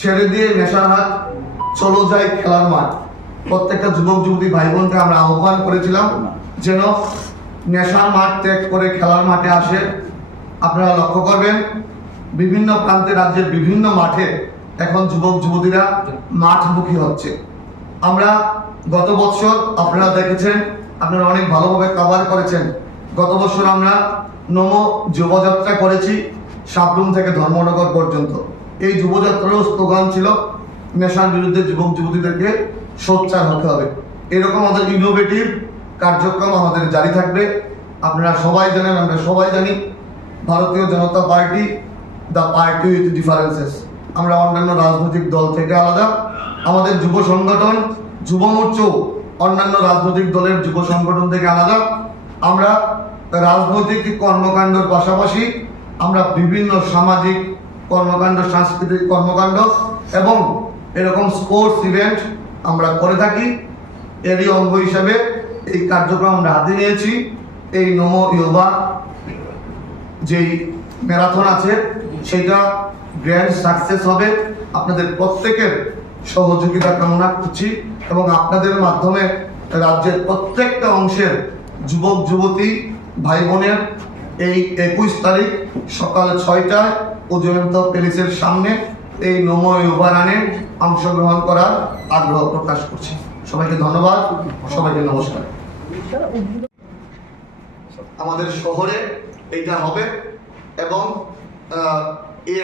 ছেড়ে দিয়ে নেশার হাত, চলো যাই খেলার মাঠ। প্রত্যেকটা যুবক যুবতী ভাই বোনকে আমরা আহ্বান করেছিলাম যেন নেশার মাঠ ত্যাগ করে খেলার মাঠে আসে। আপনারা লক্ষ্য করবেন বিভিন্ন প্রান্তে রাজ্যের বিভিন্ন মাঠে এখন যুবক যুবতীরা মাঠমুখী হচ্ছে। আমরা গত বছর আপনারা দেখেছেন, আপনারা অনেক ভালোভাবে কভার করেছেন। গত বছর আমরা নমো যুবযাত্রা করেছি সাবরুম থেকে ধর্মনগর পর্যন্ত। এই যুবযাত্রারও স্লোগান ছিল নেশার বিরুদ্ধে যুবক যুবতীদেরকে সোচ্চার হতে হবে। এরকম আমাদের ইনোভেটিভ কার্যক্রম আমাদের জারি থাকবে। আপনারা সবাই জানেন, আমরা সবাই জানি Bharatiya Janata party the party with differences. আমরা অন্যান্য রাজনৈতিক দল থেকে আলাদা। আমাদের যুব সংগঠন যুব মোর্চাও অন্যান্য রাজনৈতিক দলের যুব সংগঠন থেকে আলাদা। আমরা রাজনৈতিক কর্মকাণ্ডের পাশাপাশি আমরা বিভিন্ন সামাজিক কর্মকাণ্ড, সাংস্কৃতিক কর্মকাণ্ড এবং এরকম স্পোর্টস ইভেন্ট আমরা করে থাকি। এরই অঙ্গ হিসাবে এই কার্যক্রম আমরা হাতে নিয়েছি। এই নমো ইয়োগা যেই ম্যারাথন আছে সেটা গ্র্যান্ড সাকসেস হবে। আপনাদের প্রত্যেকের সহযোগিতা কামনা করছি এবং আপনাদের মাধ্যমে রাজ্যের প্রত্যেকটা অংশের যুবক যুবতী ভাই বোনের এই 21 তারিখ সকাল 6টায় অজন্তা প্যালেসের সামনে এই নমো ইয়োগা রানে অংশগ্রহণ করার আগ্রহ প্রকাশ করছি। সবাইকে ধন্যবাদ, সবাইকে নমস্কার। আমাদের শহরে এটা হবে এবং